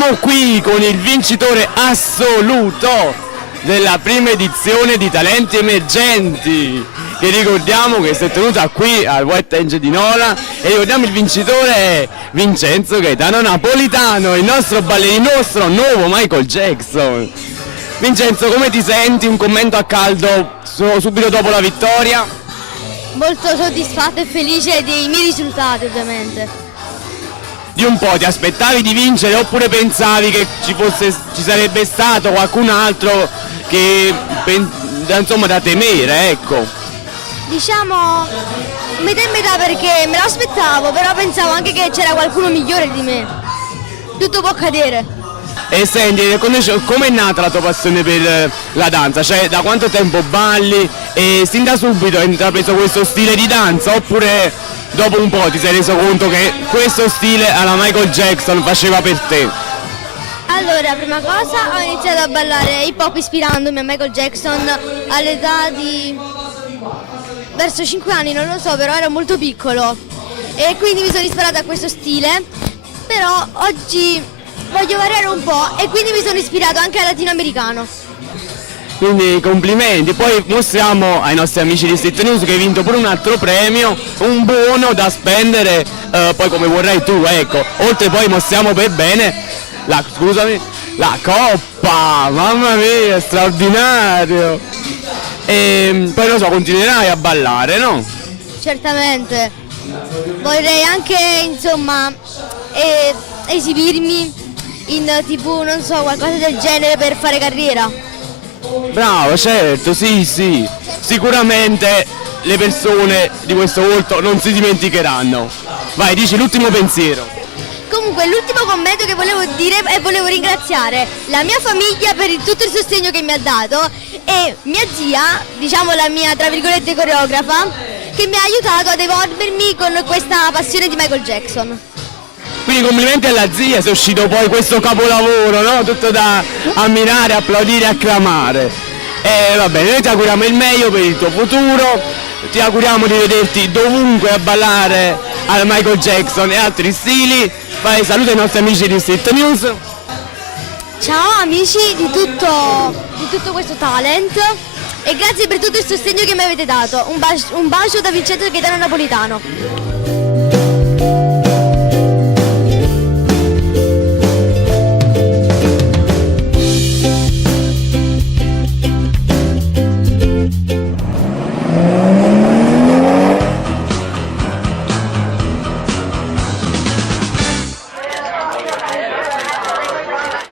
Siamo qui con il vincitore assoluto della prima edizione di Talenti Emergenti, che ricordiamo che si è tenuta qui al Wet End di Nola, e ricordiamo il vincitore è Vincenzo Gaetano Napolitano, il nostro nuovo Michael Jackson. Vincenzo, come ti senti? Un commento a caldo subito dopo la vittoria? Molto soddisfatto e felice dei miei risultati, ovviamente. Di un po', ti aspettavi di vincere oppure pensavi che ci sarebbe stato qualcun altro che insomma da temere, ecco? Diciamo metà e metà, perché me lo aspettavo, però pensavo anche che c'era qualcuno migliore di me. Tutto può accadere. E senti, com'è nata la tua passione per la danza? Cioè, da quanto tempo balli e sin da subito hai intrapreso questo stile di danza, oppure dopo un po' ti sei reso conto che questo stile alla Michael Jackson faceva per te? Allora, prima cosa ho iniziato a ballare hip hop ispirandomi a Michael Jackson all'età di verso 5 anni, non lo so, però ero molto piccolo e quindi mi sono ispirata a questo stile, però oggi voglio variare un po' e quindi mi sono ispirato anche al latinoamericano. Quindi complimenti, poi mostriamo ai nostri amici di Street News che hai vinto pure un altro premio, un buono da spendere poi come vorrai tu, ecco. Oltre poi mostriamo per bene la coppa, mamma mia, straordinario! E poi non so, continuerai a ballare, no? Certamente, vorrei anche insomma esibirmi in tipo, non so, qualcosa del genere per fare carriera. Bravo, certo, sì, sicuramente le persone di questo volto non si dimenticheranno. Vai, dici l'ultimo pensiero. Comunque l'ultimo commento che volevo dire è volevo ringraziare la mia famiglia per tutto il sostegno che mi ha dato e mia zia, diciamo la mia tra virgolette coreografa, che mi ha aiutato ad evolvermi con questa passione di Michael Jackson. Quindi complimenti alla zia, se è uscito poi questo capolavoro, no? Tutto da ammirare, applaudire e acclamare. E va bene, noi ti auguriamo il meglio per il tuo futuro, ti auguriamo di vederti dovunque a ballare al Michael Jackson e altri stili. Fai saluto ai nostri amici di Street News. Ciao amici di tutto questo talent e grazie per tutto il sostegno che mi avete dato. Un bacio da Vincenzo Gaetano Napolitano.